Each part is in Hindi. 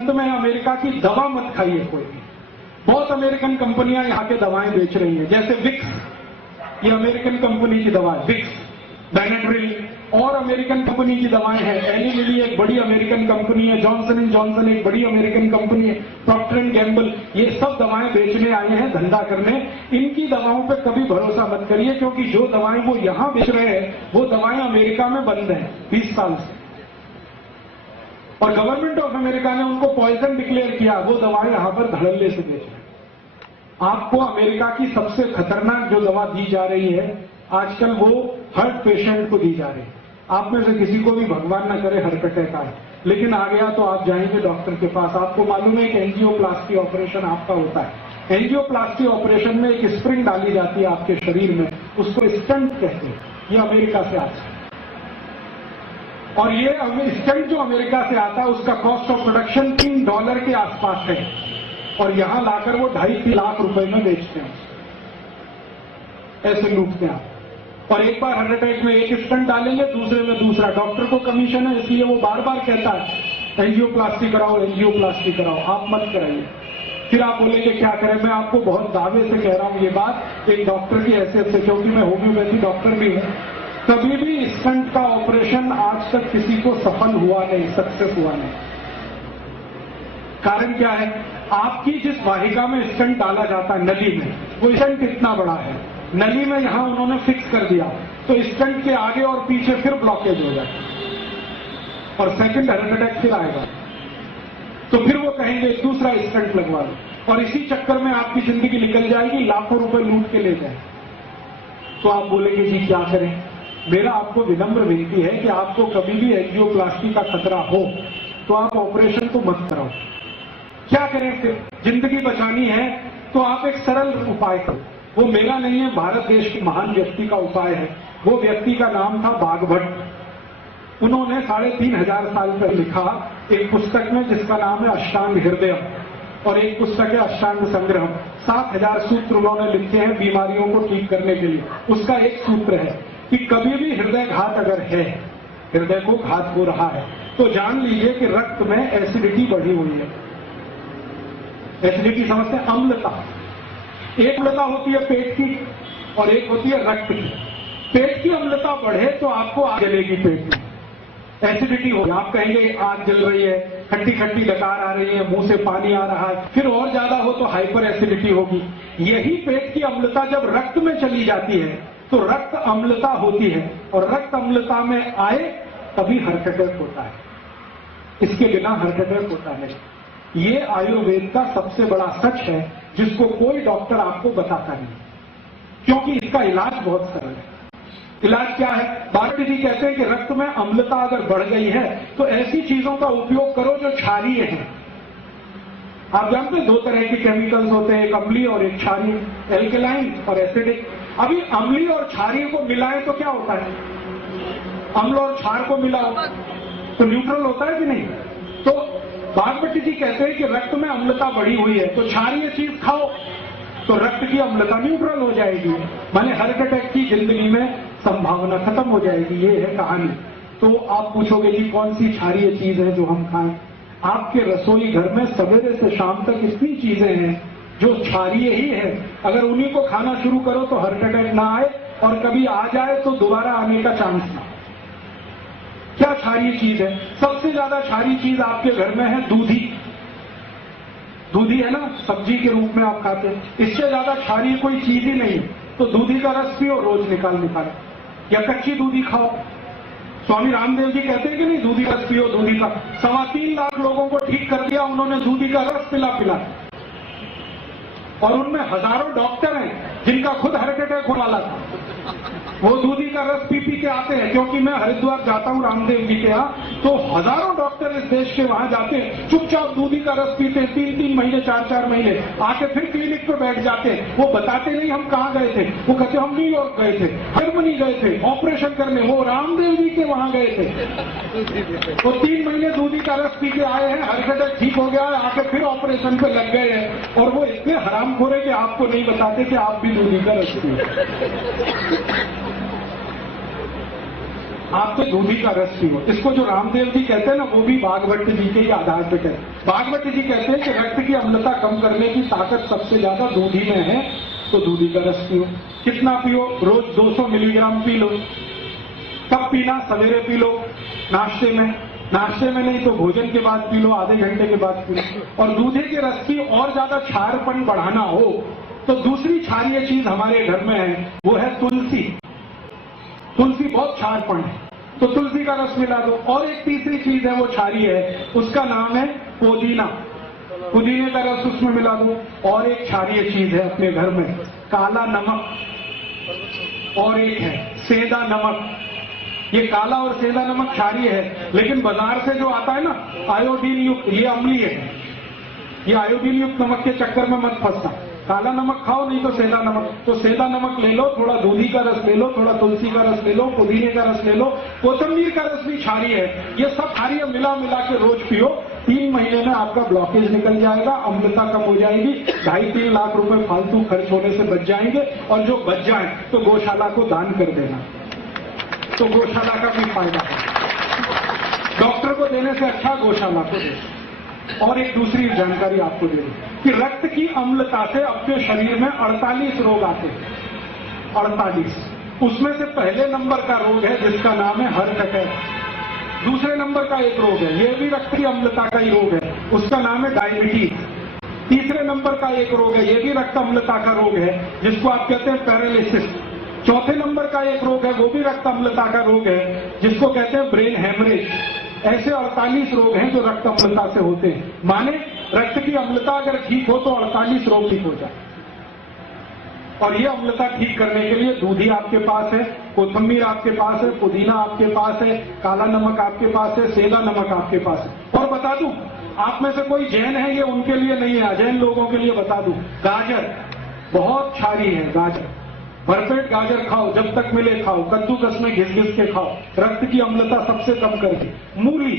अंत में अमेरिका की दवा मत खाइए कोई भी। बहुत अमेरिकन कंपनियां यहाँ के दवाएं बेच रही हैं, जैसे विक्स, ये अमेरिकन कंपनी की दवा है विक्स, बेनेड्रिल और अमेरिकन कंपनी की दवाएं हैं। एली लिली एक बड़ी अमेरिकन कंपनी है, जॉनसन एंड जॉनसन एक बड़ी अमेरिकन कंपनी है, प्रॉक्टर एंड गैम्बल, ये सब दवाएं बेचने आए हैं, धंधा करने। इनकी दवाओं पे कभी भरोसा मत करिए, क्योंकि जो दवाएं वो यहां बेच रहे हैं वो दवाएं अमेरिका में बंद हैं 20 साल से, और गवर्नमेंट ऑफ अमेरिका ने उनको पॉइजन डिक्लेयर किया। वो दवाएं यहां पर धड़ल्ले से बेच रहे हैं। आपको अमेरिका की सबसे खतरनाक जो दवा दी जा रही है आजकल, वो हार्ट पेशेंट को दी जा रही है। आप में से किसी को भी भगवान न करे हार्ट अटैक आए, लेकिन आ गया तो आप जाएंगे डॉक्टर के पास। आपको मालूम है कि एंजियोप्लास्टी ऑपरेशन आपका होता है। एंजियोप्लास्टी ऑपरेशन में एक स्प्रिंग डाली जाती है आपके शरीर में, उसको स्टंट कहते हैं। ये अमेरिका से आता है, और ये स्टंट जो अमेरिका से आता है उसका कॉस्ट ऑफ प्रोडक्शन $3 के आसपास है, और यहां लाकर वो 2.5-3 लाख रुपए में बेचते हैं, ऐसे लूटते हैं। और एक बार हार्ट अटैक में एक स्टंट डालेंगे, दूसरे में दूसरा। डॉक्टर को कमीशन है, इसलिए वो बार बार कहता है एंजियोप्लास्टी कराओ, एंजियोप्लास्टी कराओ। आप मत कराइए। फिर आप बोलेंगे क्या करें। मैं आपको बहुत दावे से कह रहा हूं ये बात, एक डॉक्टर की हैसियत से, क्योंकि मैं होम्योपैथी डॉक्टर भी हूं। कभी भी स्टंट का ऑपरेशन आज तक किसी को सफल हुआ नहीं, सक्सेस हुआ नहीं। कारण क्या है? आपकी जिस वाहिका में स्टंट डाला जाता है नली में, वो स्टंट इतना बड़ा है, नली में यहां उन्होंने फिक्स कर दिया, तो स्टंट के आगे और पीछे फिर ब्लॉकेज हो जाए और सेकंड हार्ट अटैक फिर आएगा, तो फिर वो कहेंगे दूसरा स्टंट लगवा लो, और इसी चक्कर में आपकी जिंदगी निकल जाएगी, लाखों रुपए लूट के ले जाए। तो आप बोलेंगे जी क्या करें। मेरा आपको विनम्र विनती है कि आपको कभी भी एंजियोप्लास्टी का खतरा हो तो आप ऑपरेशन को मत कराओ। क्या करें फिर? जिंदगी बचानी है तो आप एक सरल उपाय करो। वो मेरा नहीं है, भारत देश के महान व्यक्ति का उपाय है। वो व्यक्ति का नाम था बागभट्ट। उन्होंने 3500 साल पहले लिखा एक पुस्तक में, जिसका नाम है अष्टांग हृदय, और एक पुस्तक है अष्टांग संग्रह। 7000 सूत्र उन्होंने लिखे हैं बीमारियों को ठीक करने के लिए। उसका एक सूत्र है कि कभी भी हृदय घात अगर है, हृदय को घात हो रहा है, तो जान लीजिए कि रक्त में एसिडिटी बढ़ी हुई है। एसिडिटी समझते हैं? अम्लता। एक अम्लता होती है पेट की और एक होती है रक्त की। पेट की अम्लता बढ़े तो आपको आग जलेगी पेट में, एसिडिटी होगी। आप कहेंगे आग जल रही है, खट्टी खट्टी डकार आ रही है, मुंह से पानी आ रहा है। फिर और ज्यादा हो तो हाइपर एसिडिटी होगी। यही पेट की अम्लता जब रक्त में चली जाती है तो रक्त अम्लता होती है, और रक्त अम्लता में आए तभी हार्ट अटैक होता है। इसके बिना हार्ट अटैक होता है। ये आयुर्वेद का सबसे बड़ा सच है, जिसको कोई डॉक्टर आपको बताता नहीं, क्योंकि इसका इलाज बहुत सरल है। इलाज क्या है? भारत जी कहते हैं कि रक्त में अम्लता अगर बढ़ गई है तो ऐसी चीजों का उपयोग करो जो क्षारीय है। आप जानते हैं 2 तरह के केमिकल्स होते हैं, एक अम्लीय और एक क्षारीय, एल्केलाइन और एसिडिक। अभी अम्लीय और क्षारीय को मिलाएं तो क्या होता है? अम्ल और क्षार को मिलाओ तो न्यूट्रल होता है कि नहीं? तो बागभट्ट जी कहते हैं कि रक्त में अम्लता बढ़ी हुई है तो क्षारीय चीज खाओ तो रक्त की अम्लता न्यूट्रल हो जाएगी, माने हार्ट अटैक की जिंदगी में संभावना खत्म हो जाएगी। ये है कहानी। तो आप पूछोगे जी कौन सी क्षारीय चीज है जो हम खाएं? आपके रसोई घर में सवेरे से शाम तक इतनी चीजें हैं जो क्षारीय ही है। अगर उन्हीं को खाना शुरू करो तो हार्ट अटैक ना आए, और कभी आ जाए तो दोबारा आने का चांस ना। क्या क्षारीय चीज है? सबसे ज्यादा क्षारीय चीज आपके घर में है दूधी। दूधी है ना, सब्जी के रूप में आप खाते हैं। इससे ज्यादा क्षारीय कोई चीज ही नहीं। तो दूधी का रस पियो रोज निकाल, या कच्ची दूधी खाओ। स्वामी रामदेव जी कहते हैं कि नहीं, दूधी का रस पियो। दूधी का 3.25 लाख लोगों को ठीक कर दिया उन्होंने दूधी का रस पिला, और उनमें हजारों डॉक्टर हैं जिनका खुद हार्ट अटैक होने वाला था। वो दूधी का रस पी के आते हैं, क्योंकि मैं हरिद्वार जाता हूं रामदेव जी के यहाँ, तो हजारों डॉक्टर इस देश के वहां जाते हैं, चुपचाप दूधी का रस पीते हैं 3-3 महीने, 4-4 महीने, आके फिर क्लिनिक पे बैठ जाते हैं। वो बताते नहीं हम कहाँ गए थे, वो कहते हम न्यूयॉर्क गए थे, जर्मनी गए थे ऑपरेशन करने, वो रामदेव जी के वहां गए थे। वो 3 महीने दूधी का रस पी के आए हैं, हार्ट अटैक ठीक हो गया है, आके फिर ऑपरेशन पे लग गए हैं। और वो इतने हरामखोर है कि आपको नहीं बताते कि आप भी दूधी का रस पिए। आप तो दूधी का रस पियो। इसको जो रामदेव जी कहते हैं ना, वो भी भागवत जी के ही आधार पे कहते हैं। भागवत जी कहते हैं कि रक्त की अम्लता कम करने की ताकत सबसे ज्यादा दूधी में है, तो दूधी का रस पियो। कितना पियो? रोज 200 मिलीग्राम पी लो। कब पीना? सवेरे पी लो, नाश्ते में। नाश्ते में नहीं तो भोजन के बाद पी लो, आधे घंटे के बाद पी लो। और दूधे के रस की और ज्यादा क्षारपन बढ़ाना हो तो दूसरी क्षारीय चीज हमारे घर में है, वो है तुलसी। तुलसी बहुत क्षारपन है, तो तुलसी का रस मिला दो। और एक तीसरी चीज है, वो क्षारीय है, उसका नाम है पुदीना। पुदीने का रस उसमें मिला दो। और एक क्षारीय चीज है अपने घर में, काला नमक। और एक है सेंधा नमक। ये काला और सेंधा नमक क्षारीय है, लेकिन बाजार से जो आता है ना आयोडीन युक्त, ये अम्लीय है। ये आयोडीन युक्त नमक के चक्कर में मत फंसना। काला नमक खाओ, नहीं तो सेंधा नमक। तो सेंधा नमक ले लो, थोड़ा दूधी का रस ले लो, थोड़ा तुलसी का रस ले लो, पुदीने का रस ले लो, कोतंबीर का रस भी क्षारीय है। ये सब क्षारीय मिला मिला के रोज पियो। 3 महीने में आपका ब्लॉकेज निकल जाएगा, अम्लता कम हो जाएगी, 2.5-3 लाख रुपए फालतू खर्च होने से बच जाएंगे। और जो बच जाए तो गौशाला को दान कर देना, तो गौशाला का भी फायदा है। डॉक्टर को देने से अच्छा गौशाला को दे। और एक दूसरी जानकारी आपको दे दूं कि रक्त की अम्लता से आपके शरीर में 48 रोग आते हैं। 48। उसमें से पहले नंबर का रोग है जिसका नाम है हार्ट अटैक। दूसरे नंबर का एक रोग है, यह भी रक्त की अम्लता का ही रोग है, उसका नाम है डायबिटीज। तीसरे नंबर का एक रोग है, यह भी रक्त अम्लता का रोग है, जिसको आप कहते हैं पैरालिसिस। चौथे नंबर का एक रोग है, वो भी रक्त अम्लता का रोग है, जिसको कहते हैं ब्रेन हेमरेज। ऐसे 48 रोग हैं जो रक्त अम्लता से होते हैं। माने रक्त की अम्लता अगर ठीक हो तो 48 रोग ठीक हो जाए। और ये अम्लता ठीक करने के लिए दूधी आपके पास है, कोथंबीर आपके पास है, पुदीना आपके पास है, काला नमक आपके पास है, सेंधा नमक आपके पास है। और बता दूं, आप में से कोई जैन है, ये उनके लिए नहीं है, अजैन लोगों के लिए बता दूं, गाजर बहुत क्षारीय है। गाजर, भरपेट गाजर खाओ, जब तक मिले खाओ, कद्दूकस में घिस घिस के खाओ, रक्त की अम्लता सबसे कम करती। मूली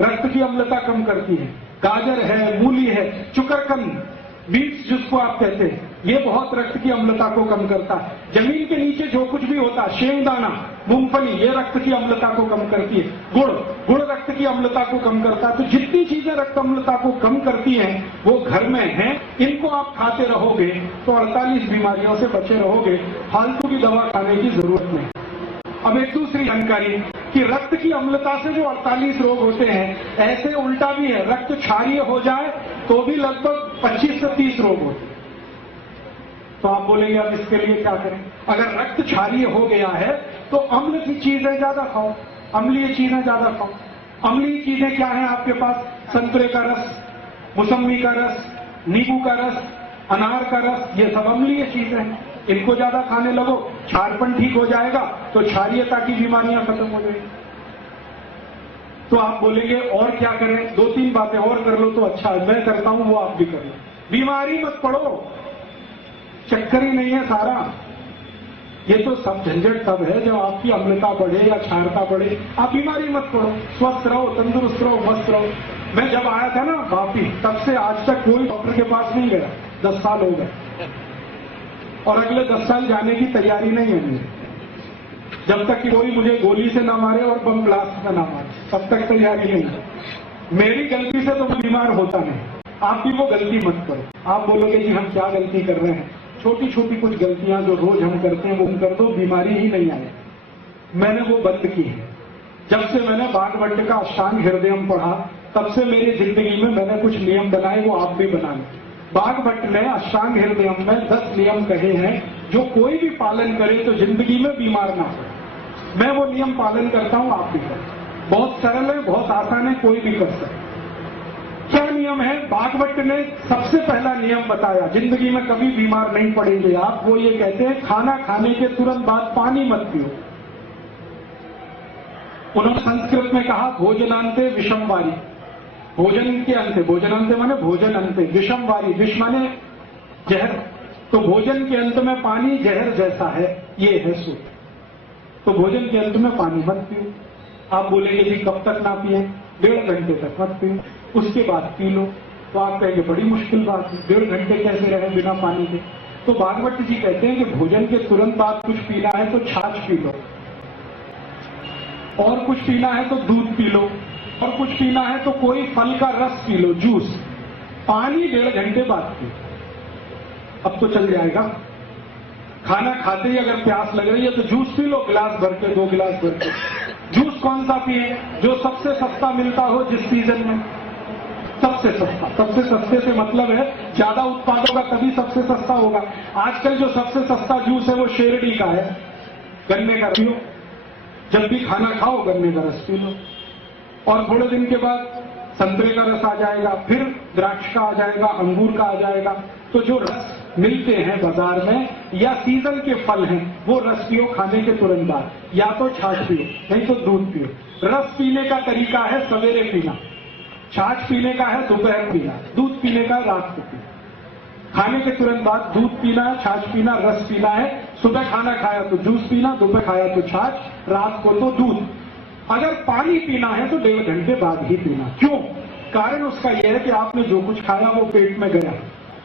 रक्त की अम्लता कम करती है। गाजर है, मूली है, चुकरकंद, बीट्स जिसको आप कहते हैं, ये बहुत रक्त की अम्लता को कम करता है। जमीन के नीचे जो कुछ भी होता है, शेंगदाना, मूंगफली, ये रक्त की अम्लता को कम करती है। गुड़ रक्त की अम्लता को कम करता है। तो जितनी चीजें रक्त अम्लता को कम करती हैं वो घर में हैं। इनको आप खाते रहोगे तो 48 बीमारियों से बचे रहोगे, फालतू की दवा खाने की जरूरत नहीं। अब एक दूसरी जानकारी कि रक्त की अम्लता से जो 48 रोग होते हैं, ऐसे उल्टा भी है, रक्त क्षारीय हो जाए तो भी लगभग 25 से 30 रोग होते हैं। तो आप बोलेंगे अब इसके लिए क्या करें? अगर रक्त क्षारीय हो गया है तो अम्ल की चीजें ज्यादा खाओ, अम्लीय चीजें ज्यादा खाओ। अम्लीय चीजें क्या है आपके पास? संतरे का रस, मौसम्बी का रस, नींबू का रस, अनार का रस, ये सब अम्लीय चीजें हैं। इनको ज्यादा खाने लगो, क्षारपन ठीक हो जाएगा तो क्षारीयता की बीमारियां खत्म हो जाएगी। तो आप बोलेंगे और क्या करें? 2-3 बातें और कर लो तो अच्छा है, मैं करता हूं वो आप भी कर लो। बीमारी मत पड़ो, चक्कर ही नहीं है सारा। ये तो सब झंझट तब है जब आपकी अम्लता बढ़े या क्षारता बढ़े। आप बीमारी मत पड़ो, स्वस्थ रहो, तंदुरुस्त रहो, मस्त रहो। मैं जब आया था ना वापी, तब से आज तक कोई डॉक्टर के पास नहीं गया, 10 साल हो गए, और अगले 10 साल जाने की तैयारी नहीं है मुझे, जब तक कि कोई मुझे गोली से ना मारे और बम ब्लास्ट से ना मारे, तब तक तैयारी नहीं है। मेरी गलती से तो मैं बीमार होता नहीं, आप भी वो गलती मत करो। आप बोलोगे जी हम क्या गलती कर रहे हैं? छोटी छोटी कुछ गलतियां जो रोज हम करते हैं वो कर दो, बीमारी ही नहीं आए। मैंने वो बंद की है। जब से मैंने भागवत का अष्टांग हृदयम पढ़ा, तब से मेरी जिंदगी में मैंने कुछ नियम बनाए, वो आप भी बनाए। भागवत ने अष्टांग हृदयम में 10 नियम कहे हैं, जो कोई भी पालन करे तो जिंदगी में बीमार ना हो। मैं वो नियम पालन करता हूं, आप भी करें। बहुत सरल है, बहुत आसान है, कोई भी कर सकता। क्या नियम है? भागवत ने सबसे पहला नियम बताया, जिंदगी में कभी बीमार नहीं पड़ेंगे आप। वो ये कहते हैं खाना खाने के तुरंत बाद पानी मत पियो। उन्होंने संस्कृत में कहा भोजनांते विषमवारी, भोजन के अंत, भोजनांते माने भोजन अंते, विषमवारी, विष माने जहर। तो भोजन के अंत में पानी जहर जैसा है, ये है सूत्र। तो भोजन के अंत में पानी मत पियो। आप बोलेंगे जी कब तक ना पिए? 1.5 घंटे तक मत पियो, उसके बाद पी लो। तो आप कहेंगे बड़ी मुश्किल बात है, 1.5 घंटे कैसे रहे बिना पानी के? तो भागवत जी कहते हैं कि भोजन के तुरंत बाद कुछ पीना है तो छाछ पी लो। और कुछ पीना है तो दूध पी लो, और कुछ पीना है तो कोई फल का रस पी लो, जूस। पानी 1.5 घंटे बाद पियो। अब तो चल जाएगा। खाना खाते ही अगर प्यास लग रही है तो जूस पी लो, गिलास भर के, 2 गिलास भर के। जूस कौन सा पिए? जो सबसे सस्ता मिलता हो जिस सीजन में, सबसे सस्ता। सबसे सस्ते से मतलब है ज्यादा उत्पादों का तभी सबसे सस्ता होगा। आजकल जो सबसे सस्ता जूस है वो शेरडी का है, गन्ने का पियो। जब भी खाना खाओ गन्ने का रस पी लो, और थोड़े दिन के बाद संतरे का रस आ जाएगा, फिर द्राक्ष का आ जाएगा, अंगूर का आ जाएगा। तो जो रस मिलते हैं बाजार में या सीजन के फल हैं वो रस पियो खाने के तुरंत बाद, या तो छाछ पियो नहीं तो दूध पियो। रस पीने का तरीका है सवेरे पीना, छाछ पीने का है दोपहर पीना, दूध पीने का रात को पीना। खाने के तुरंत बाद दूध पीना है, छाछ पीना, रस पीना है। सुबह खाना खाया तो जूस पीना, दोपहर खाया तो छाछ, रात को तो दूध। अगर पानी पीना है तो 1.5 घंटे बाद ही पीना। क्यों? कारण उसका यह है कि आपने जो कुछ खाया वो पेट में गया,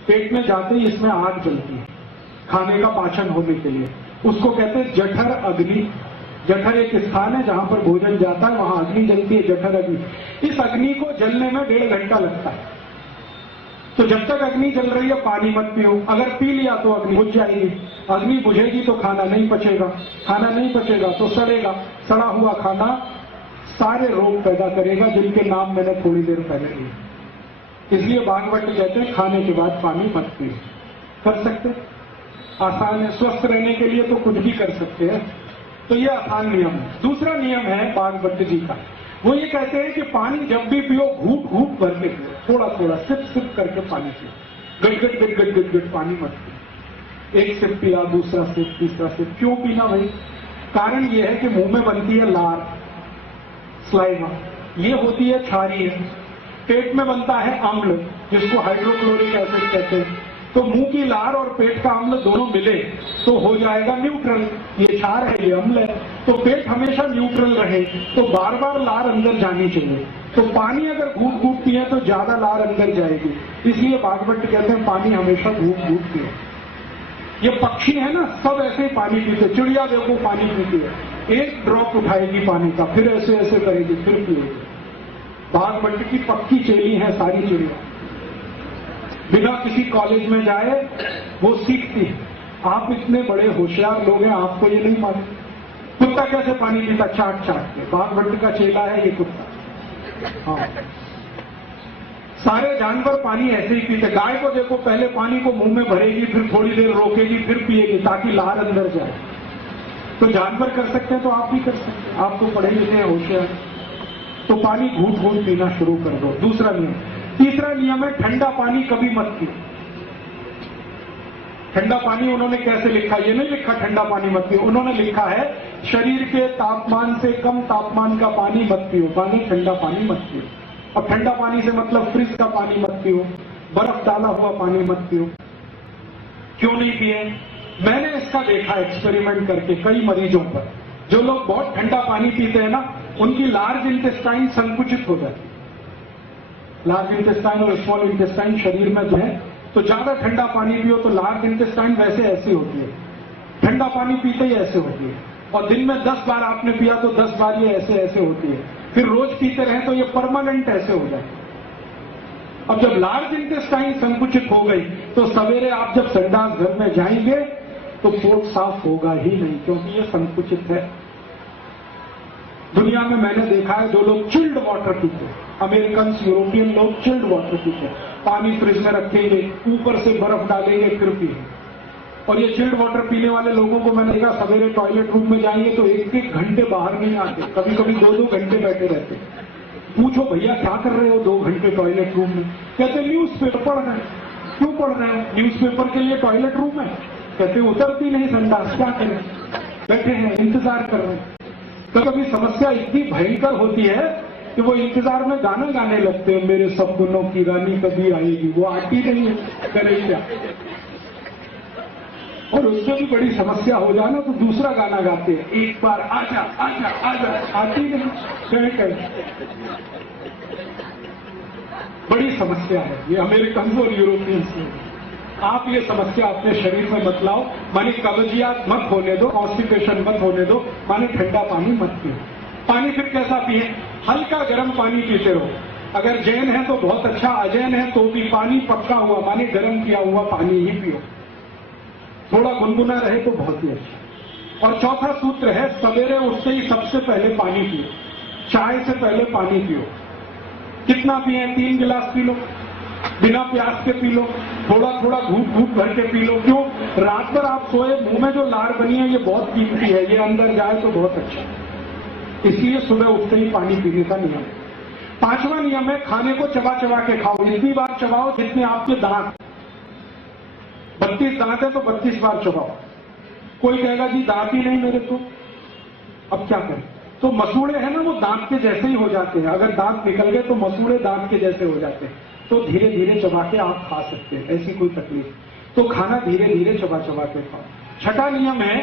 पेट में जाते ही इसमें आग जलती है खाने का पाचन होने के लिए। उसको कहते हैं जठर अग्नि। जठर एक स्थान है जहां पर भोजन जाता है, वहां अग्नि जलती है, जठर अग्नि। इस अग्नि को जलने में 1.5 घंटा लगता है। तो जब तक अग्नि जल रही है पानी मत पियो। अगर पी लिया तो अग्नि बुझ जाएगी, अग्नि बुझेगी तो खाना नहीं पचेगा, खाना नहीं पचेगा तो सड़ेगा, सड़ा हुआ खाना सारे रोग पैदा करेगा जिनके नाम मैंने थोड़ी देर पहले लिए। इसलिए भागवत कहते हैं खाने के बाद पानी मत पियो। कर सकते, आसान है। स्वस्थ रहने के लिए तो कुछ भी कर सकते हैं। तो ये आसान नियम है। दूसरा नियम है भागवत जी का, वो ये कहते हैं कि पानी जब भी पियो घूट घूट भर के पियो, थोड़ा थोड़ा सिप सिप करके पानी पियो। गट गट गट गट गट गट पानी मत पियो। एक सिप पिया, दूसरा सिप, तीसरा सिप। क्यों पीना भाई? कारण ये है कि मुंह में बनती है लार, स्लाइवा, ये होती है क्षारीय। पेट में बनता है अम्ल जिसको हाइड्रोक्लोरिक एसिड कहते हैं। तो मुंह की लार और पेट का अम्ल दोनों मिले तो हो जाएगा न्यूट्रल। ये क्षार है, ये अम्ल है। तो पेट हमेशा न्यूट्रल रहे तो बार बार लार अंदर जानी चाहिए। तो पानी अगर घूट घूट पिए तो ज्यादा लार अंदर जाएगी। इसलिए भागवत कहते हैं पानी हमेशा घूट घूट पिए। ये पक्षी है ना, सब ऐसे ही पानी पीते। चिड़िया देखो पानी पीती है, एक ड्रॉप उठाएगी पानी का, फिर ऐसे ऐसे करेगी, फिर पिएगी। भागवत की पक्की चेली है सारी चिड़िया, बिना किसी कॉलेज में जाए वो सीखती है। आप इतने बड़े होशियार लोग हैं, आपको ये नहीं मालूम? कुत्ता कैसे पानी पीता? चाट चाट के। भागवत का चेला है ये कुत्ता। हाँ, सारे जानवर पानी ऐसे ही पीते। गाय को देखो, पहले पानी को मुंह में भरेगी, फिर थोड़ी देर रोकेगी, फिर पिएगी ताकि लार अंदर जाए। तो जानवर कर सकते हैं तो आप भी कर सकते हैं। आप तो पढ़े लिखे हैं, होशियार। तो पानी घूट घूट पीना शुरू कर दो। दूसरा नियम। तीसरा नियम है ठंडा पानी कभी मत पियो। ठंडा पानी उन्होंने कैसे लिखा? ये नहीं लिखा ठंडा पानी मत पियो, उन्होंने लिखा है शरीर के तापमान से कम तापमान का पानी मत पियो, पानी ठंडा पानी मत पियो। अब ठंडा पानी से मतलब फ्रिज का पानी मत पियो, बर्फ डाला हुआ पानी मत पियो। क्यों नहीं पिए? मैंने इसका देखा एक्सपेरिमेंट करके कई मरीजों पर। जो लोग बहुत ठंडा पानी पीते हैं ना, उनकी लार्ज इंटेस्टाइन संकुचित हो जाती है। लार्ज इंटेस्टाइन और स्मॉल इंटेस्टाइन शरीर में जो है, तो ज्यादा ठंडा पानी पियो तो लार्ज इंटेस्टाइन वैसे ऐसी होती है, ठंडा पानी पीते ही ऐसे होती है। और दिन में 10 बार आपने पिया तो 10 बार ये ऐसे ऐसे होती है। फिर रोज पीते रहे तो ये परमानेंट ऐसे हो जाए। अब जब लार्ज इंटेस्टाइन संकुचित हो गई तो सवेरे आप जब संडास घर में जाएंगे तो पोट साफ होगा ही नहीं, क्योंकि ये संकुचित है। दुनिया में मैंने देखा है, जो लोग चिल्ड वाटर पीते हैं, अमेरिकन यूरोपियन लोग चिल्ड वाटर पीते हैं, पानी फ्रिज में रखेंगे, ऊपर से बर्फ डालेंगे, फिर पिएंगे। और ये चिल्ड वाटर पीने वाले लोगों को मैंने देखा, सवेरे टॉयलेट रूम में जाएंगे तो 1-1 घंटे बाहर नहीं आते, कभी कभी 2-2 घंटे बैठे रहते। पूछो भैया क्या कर रहे हो 2 घंटे टॉयलेट रूम में? कहते न्यूज़पेपर पढ़ रहे हैं। क्यों पढ़ रहे हैं? न्यूज़पेपर के लिए टॉयलेट रूम है? कहते उतरती नहीं संडास, क्या करें? बैठे हैं, इंतजार कर रहे हैं। तो कभी समस्या इतनी भयंकर होती है कि वो इंतजार में गाना गाने लगते हैं, मेरे सपनों की रानी कभी आएगी, वो आती नहीं है, करे क्या? और उससे भी बड़ी समस्या हो जाए ना तो दूसरा गाना गाते हैं, एक बार आजा आजा आजा, आती नहीं, कहे बड़ी समस्या है ये अमेरिकन और यूरोपियंस में। आप ये समस्या अपने शरीर में मत लाओ, माने कब्जियत मत होने दो, कॉन्स्टिपेशन मत होने दो, माने ठंडा पानी मत पियो। पानी फिर कैसा पिए? हल्का गर्म पानी पीते रहो। अगर जैन है तो बहुत अच्छा, अजैन है तो भी पानी पक्का हुआ माने गर्म किया हुआ पानी ही पियो। थोड़ा गुनगुना रहे तो बहुत ही अच्छा। और चौथा सूत्र है, सवेरे उठते ही सबसे पहले पानी पियो। चाय से पहले पानी पियो। कितना पिए? 3 गिलास पी लो, बिना प्यास के पी लो, थोड़ा थोड़ा घूट घूट भर के पी लो। क्यों? रात भर आप सोए, मुंह में जो लार बनी है ये बहुत कीमती है, ये अंदर जाए तो बहुत अच्छा। इसलिए सुबह उठते ही पानी पीने का नियम। 5वां नियम है, खाने को चबा चबा के खाओ। इतनी बार चबाओ जितने आपके दांत, 32 दांत है तो 32 बार चबाओ। कोई कहेगा जी दांत ही नहीं मेरे तो, अब क्या करें? तो मसूड़े हैं ना, वो दांत के जैसे ही हो जाते हैं। अगर दांत निकल गए तो मसूड़े दांत के जैसे हो जाते हैं। तो धीरे धीरे चबा के आप खा सकते हैं, ऐसी कोई तकलीफ। तो खाना धीरे धीरे चबा चबा के खाओ। 6वां नियम है,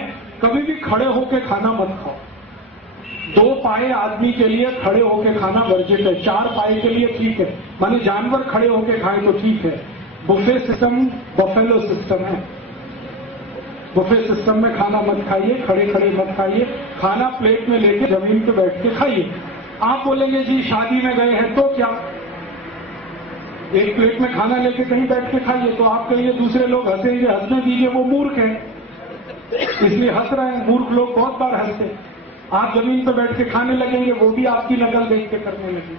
कभी भी खड़े होकर खाना मत खाओ। 2 पाए आदमी के लिए खड़े होकर खाना वर्जित है, 4 पाए के लिए ठीक है, माने जानवर खड़े होकर खाए तो ठीक है। बुफे सिस्टम बफेलो सिस्टम है। बुफे सिस्टम में खाना मत खाइए, खड़े खड़े मत खाइए। खाना प्लेट में लेके जमीन पे बैठ के खाइए। आप बोलेंगे जी शादी में गए हैं तो क्या, एक प्लेट में खाना लेके कहीं बैठ के खाइए, तो आपके लिए दूसरे लोग हंसेंगे, हंसने दीजिए, वो मूर्ख हैं इसलिए हंस रहे हैं। मूर्ख लोग बहुत बार हंसते। आप जमीन पर बैठ के खाने लगेंगे, वो भी आपकी नकल देख के करने लगे।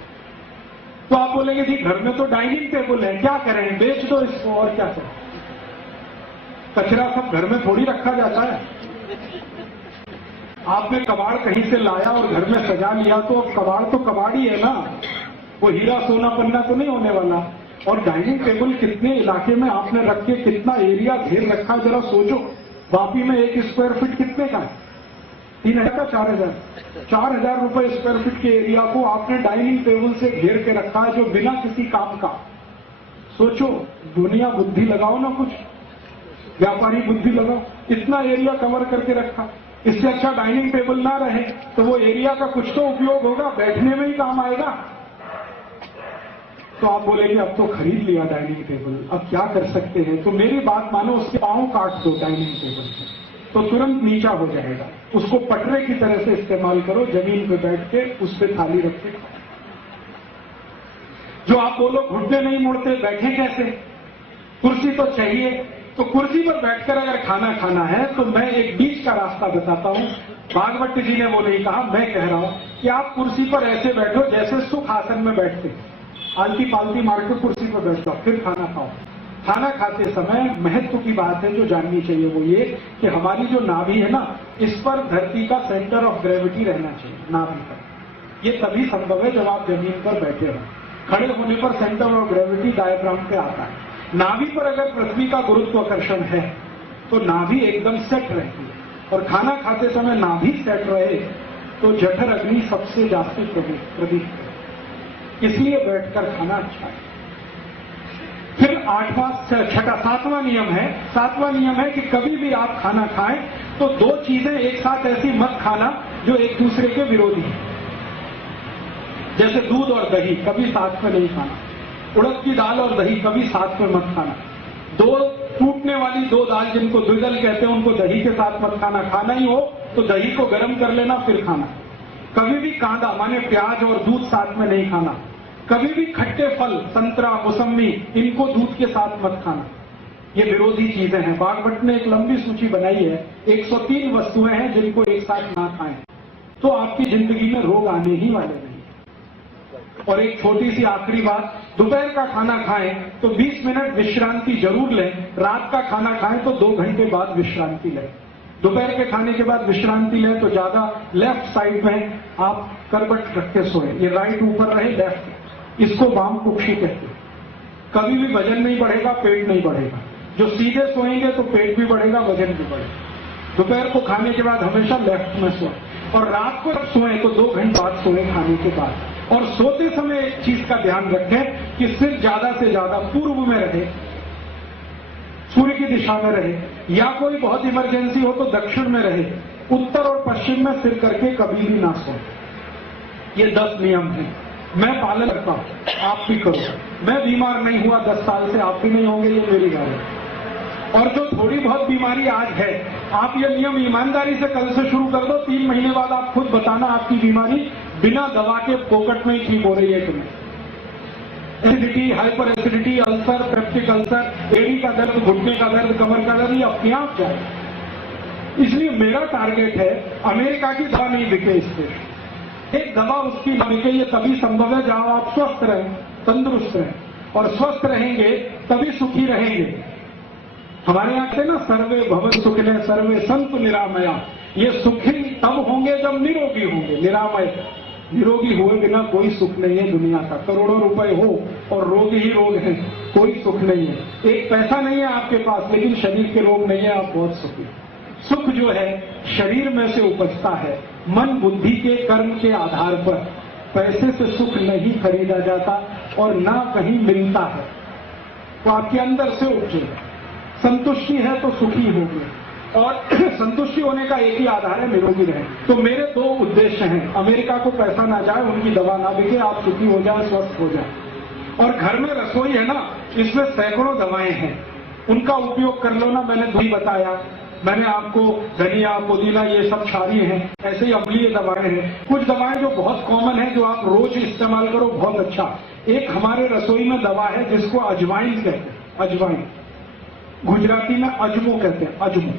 तो आप बोलेंगे जी घर में तो डाइनिंग टेबल है, क्या करें, बेच दो इसको, और क्या करें? कचरा सब घर में थोड़ी रखा जाता है। आपने कबाड़ कहीं से लाया और घर में सजा लिया तो कबाड़ तो कबाड़ ही है ना, वो हीरा सोना पन्ना तो नहीं होने वाला। और डाइनिंग टेबल कितने इलाके में आपने रख के कितना एरिया घेर रखा, जरा सोचो। वापी में 1 स्क्वायर फीट कितने का है? 3000 का 4000? 4000 रुपए स्क्वायर फीट के एरिया को आपने डाइनिंग टेबल से घेर के रखा है, जो बिना किसी काम का। सोचो, दुनिया बुद्धि लगाओ ना, कुछ व्यापारी बुद्धि लगाओ। इतना एरिया कवर करके रखा, इससे अच्छा डाइनिंग टेबल ना रहे तो वो एरिया का कुछ तो उपयोग होगा, बैठने में ही काम आएगा। तो आप बोलेंगे अब तो खरीद लिया डाइनिंग टेबल, अब क्या कर सकते हैं? तो मेरी बात मानो, उसके पांव काट दो डाइनिंग टेबल से तो तुरंत नीचा हो जाएगा। उसको पटरे की तरह से इस्तेमाल करो, जमीन पे बैठ के उस पे थाली रख के खाओ। जो आप बोलो घुटने नहीं मुड़ते, बैठे कैसे? कुर्सी तो चाहिए। तो कुर्सी पर बैठकर अगर खाना खाना है तो मैं एक बीच का रास्ता बताता हूं। भागवत जी ने वो नहीं कहा, मैं कह रहा हूं कि आप कुर्सी पर ऐसे बैठो जैसे सुख आसन में बैठते, आलती पालती मार के कुर्सी पर बैठ जाओ, फिर खाना खाओ। खाना खाते समय महत्व की बात है जो जाननी चाहिए, वो ये कि हमारी जो नाभि है ना, इस पर धरती का सेंटर ऑफ ग्रेविटी रहना चाहिए, नाभि पर। ये तभी संभव है जब आप जमीन पर बैठे हो। खड़े होने पर सेंटर ऑफ ग्रेविटी डायग्राम पे आता है। नाभि पर अगर पृथ्वी का गुरुत्वाकर्षण है तो नाभि एकदम सेट रहती है, और खाना खाते समय नाभि सेट रहे तो जठर अग्नि सबसे जास्ती प्रदीप है। इसलिए बैठकर खाना अच्छा है। फिर 7वां नियम है। 7वां नियम है कि कभी भी आप खाना खाएं तो 2 चीजें एक साथ ऐसी मत खाना जो एक दूसरे के विरोधी है। जैसे दूध और दही कभी साथ में नहीं खाना, उड़द की दाल और दही कभी साथ में मत खाना। 2 टूटने वाली 2 दाल जिनको द्विदल कहते हैं उनको दही के साथ मत खाना। खाना ही हो तो दही को गर्म कर लेना फिर खाना। कभी भी कांदा माने प्याज और दूध साथ में नहीं खाना। कभी भी खट्टे फल संतरा मौसम्मी इनको दूध के साथ मत खाना। ये विरोधी चीजें हैं। भागवत ने एक लंबी सूची बनाई है, 103 वस्तुएं हैं जिनको एक साथ ना खाएं तो आपकी जिंदगी में रोग आने ही वाले नहीं। और एक छोटी सी आखिरी बात, दोपहर का खाना खाएं तो 20 मिनट विश्रांति जरूर लें। रात का खाना खाएं तो 2 घंटे बाद विश्रांति लें। दोपहर के खाने के बाद विश्रांति लें तो ज्यादा लेफ्ट साइड में आप करवट रख के सोएं, ये राइट ऊपर रहे लेफ्ट। इसको वाम कुक्षी कहते हैं। कभी भी वजन नहीं बढ़ेगा, पेट नहीं बढ़ेगा। जो सीधे सोएंगे तो पेट भी बढ़ेगा, वजन भी बढ़ेगा। दोपहर को खाने के बाद हमेशा लेफ्ट में सोएं, और रात को जब सोएं तो 2 घंटे बाद सोएं खाने के बाद। और सोते समय एक चीज का ध्यान रखें कि सिर ज्यादा से ज्यादा पूर्व में रहे, सूर्य की दिशा में रहे, या कोई बहुत इमरजेंसी हो तो दक्षिण में रहे। उत्तर और पश्चिम में सिर करके कभी भी ना सोए। ये 10 नियम हैं, मैं पालन करता हूं, आप भी करो। मैं बीमार नहीं हुआ 10 साल से, आप भी नहीं होंगे, ये मेरी बात है। और जो थोड़ी बहुत बीमारी आज है आप ये नियम ईमानदारी से कल से शुरू कर दो, 3 महीने बाद आप खुद बताना आपकी बीमारी बिना दवा के पोकट में ही ठीक हो रही है कि नहीं। Acidity, hyper acidity, ulcer, peptic ulcer, एड़ी का दर्द, घुटने का दर्द, कमर का दर्द, ये अपने आप जाए। इसलिए मेरा टारगेट है अमेरिका की दवा नहीं बिके इस देश। एक दवा उसकी न बिके, ये तभी संभव है जहां आप स्वस्थ रहें, तंदुरुस्त रहें, और स्वस्थ रहेंगे तभी सुखी रहेंगे। हमारे यहाँ कहते ना, सर्वे भवन सुखिनः सर्वे संतु निरामया। ये सुखी तब होंगे जब निरोगी होंगे। निरामय, निरोगी हुए बिना कोई सुख नहीं है दुनिया का। करोड़ों रुपए हो और रोग ही रोग है, कोई सुख नहीं है। एक पैसा नहीं है आपके पास लेकिन शरीर के रोग नहीं है, आप बहुत सुखी। सुख जो है शरीर में से उपजता है, मन बुद्धि के कर्म के आधार पर। पैसे से सुख नहीं खरीदा जाता और ना कहीं मिलता है, तो आपके अंदर से उपजेगा। संतुष्टि है तो सुखी होंगे, और संतुष्टि होने का एक ही आधार है, निरोगी रहें। तो मेरे 2 उद्देश्य हैं। अमेरिका को पैसा ना जाए, उनकी दवा ना बिके, आप सुखी हो जाए, स्वस्थ हो जाए। और घर में रसोई है ना, इसमें सैकड़ों दवाएं हैं, उनका उपयोग कर लो ना। मैंने 2 ही बताया, मैंने आपको धनिया, पुदीना, ये सब क्षारीय हैं, ऐसे ही अम्लीय दवाएं हैं। कुछ दवाएं जो बहुत कॉमन है, जो आप रोज इस्तेमाल करो, बहुत अच्छा। एक हमारे रसोई में दवा है जिसको अजवाइन कहते हैं, अजवाइन, गुजराती में अजमो कहते हैं, अजमो।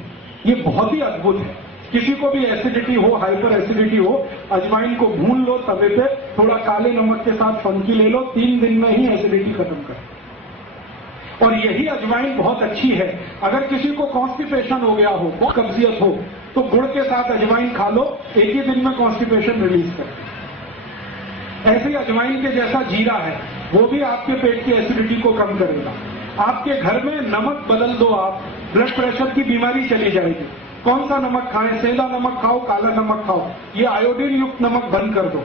ये बहुत ही अद्भुत है। किसी को भी एसिडिटी हो, हाइपर एसिडिटी हो, अजवाइन को भून लो तवे पे, थोड़ा काले नमक के साथ फंकी ले लो, 3 दिन में ही एसिडिटी खत्म कर। और यही अजवाइन बहुत अच्छी है। अगर किसी को कॉन्स्टिपेशन हो गया हो, बहुत कब्जियत हो, तो गुड़ के साथ अजवाइन खा लो, एक ही दिन में कॉन्स्टिपेशन रिलीज कर। ऐसे ही अजवाइन के जैसा जीरा है, वो भी आपके पेट की एसिडिटी को कम करेगा। आपके घर में नमक बदल दो आप, ब्लड प्रेशर की बीमारी चली जाएगी। कौन सा नमक खाएं? सेंधा नमक खाओ, काला नमक खाओ, ये आयोडीन युक्त नमक बंद कर दो,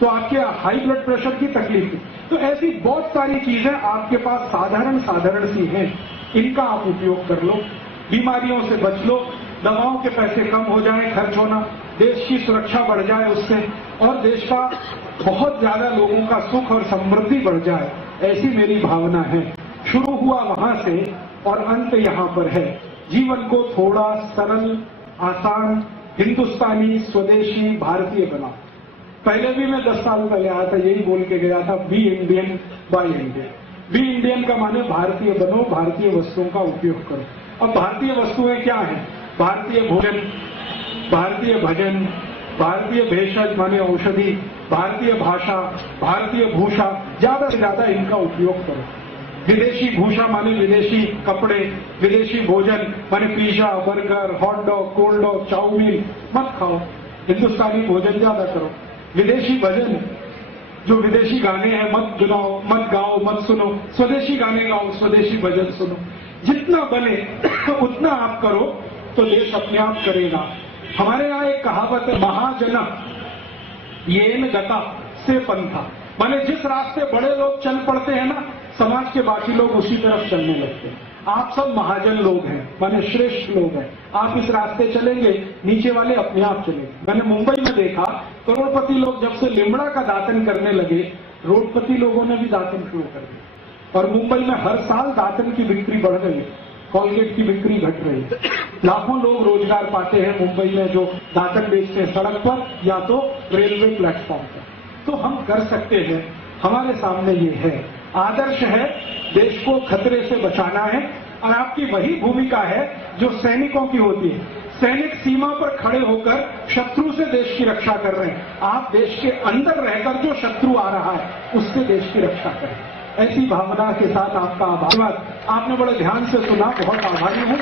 तो आपके हाई ब्लड प्रेशर की तकलीफ है। तो ऐसी बहुत सारी चीजें आपके पास साधारण सी हैं, इनका आप उपयोग कर लो, बीमारियों से बच लो, दवाओं के पैसे कम हो जाए खर्च होना, देश की सुरक्षा बढ़ जाए उससे, और देश का बहुत ज्यादा लोगों का सुख और समृद्धि बढ़ जाए, ऐसी मेरी भावना है। शुरू हुआ वहां से और अंत यहां पर है। जीवन को थोड़ा सरल, आसान, हिंदुस्तानी, स्वदेशी, भारतीय बनाओ। पहले भी मैं 10 साल पहले आया था, यही बोल के गया था, be Indian by Indian. Be Indian का माने भारतीय बनो, भारतीय वस्तुओं का उपयोग करो। अब भारतीय वस्तुएं क्या हैं? भारतीय भोजन, भारतीय भजन, भारतीय भेषज माने औषधि, भारतीय भाषा, भारतीय भूषा, ज्यादा से ज्यादा इनका उपयोग करो। विदेशी भूषा माने विदेशी कपड़े, विदेशी भोजन माने pizza, burger, hot dog, cold dog, chowmein मत खाओ, हिंदुस्तानी भोजन ज्यादा करो। विदेशी भजन, जो विदेशी गाने हैं मत गाओ, मत सुनो, स्वदेशी गाने गाओ, स्वदेशी भजन सुनो। जितना बने उतना आप करो तो देश अपने आप करेगा। हमारे यहाँ एक कहावत है, महाजन येन गता से पंथा, माने जिस रास्ते बड़े लोग चल पड़ते हैं ना, समाज के बाकी लोग उसी तरफ चलने लगते हैं। आप सब महाजन लोग हैं, माने श्रेष्ठ लोग हैं, आप इस रास्ते चलेंगे, नीचे वाले अपने आप चलेंगे। मैंने मुंबई में देखा, करोड़पति लोग जब से लिमड़ा का दातन करने लगे, रोडपति लोगों ने भी दातन शुरू कर दिया, और मुंबई में हर साल दातन की बिक्री बढ़ रही है, कॉलगेट की बिक्री घट रही है। लाखों लोग रोजगार पाते हैं मुंबई में, जो दातन बेचते हैं सड़क पर या तो रेलवे प्लेटफॉर्म पर। तो हम कर सकते हैं, हमारे सामने ये है, आदर्श है, देश को खतरे से बचाना है, और आपकी वही भूमिका है जो सैनिकों की होती है। सैनिक सीमा पर खड़े होकर शत्रु से देश की रक्षा कर रहे हैं, आप देश के अंदर रहकर जो शत्रु आ रहा है उससे देश की रक्षा करें। ऐसी भावना के साथ आपका आभार। आपने बड़े ध्यान से सुना, बहुत आभारी हूं।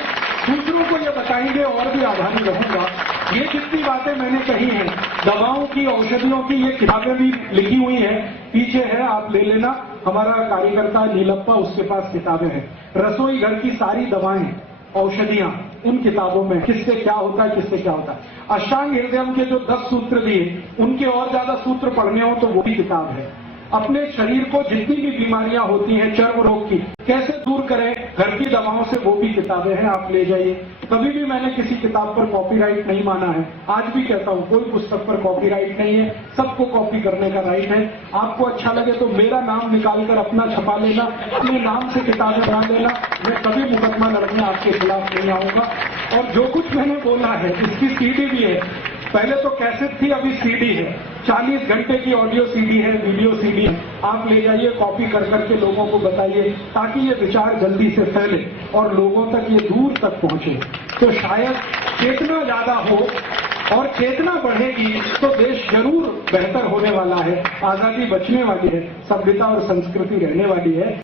दूसरों को ये बताएंगे और भी आभारी रहूंगा। ये जितनी बातें मैंने कही हैं, दवाओं की, औषधियों की, ये किताबें भी लिखी हुई हैं, पीछे है, आप ले लेना। हमारा कार्यकर्ता नीलप्पा, उसके पास किताबें हैं। रसोई घर की सारी दवाएं, औषधियां उन किताबों में, किससे क्या होता है, किससे क्या होता है। अष्टांग हृदयम के जो 10 सूत्र दिए, उनके और ज्यादा सूत्र पढ़ने हो तो वो भी किताब है। अपने शरीर को जितनी भी बीमारियां होती हैं, चर्म रोग की, कैसे दूर करें घर की दवाओं से, वो भी किताबें हैं, आप ले जाइए। कभी भी मैंने किसी किताब पर कॉपीराइट नहीं माना है, आज भी कहता हूं कोई पुस्तक पर कॉपीराइट नहीं है, सबको कॉपी करने का राइट है। आपको अच्छा लगे तो मेरा नाम निकालकर अपना छपा लेना, अपने नाम से किताबें बना लेना, मैं कभी मुकदमा लड़ने आपके खिलाफ नहीं आऊंगा। और जो कुछ मैंने बोला है इसकी सीडी भी है। पहले तो कैसेट थी, अभी सीडी है। 40 घंटे की ऑडियो सीडी है, वीडियो सीडी है। आप ले जाइए, कॉपी कर करके लोगों को बताइए, ताकि ये विचार जल्दी से फैले और लोगों तक ये दूर तक पहुंचे। तो शायद चेतना ज्यादा हो और चेतना बढ़ेगी तो देश जरूर बेहतर होने वाला है, आजादी बचने वाली है, सभ्यता और संस्कृति रहने वाली है।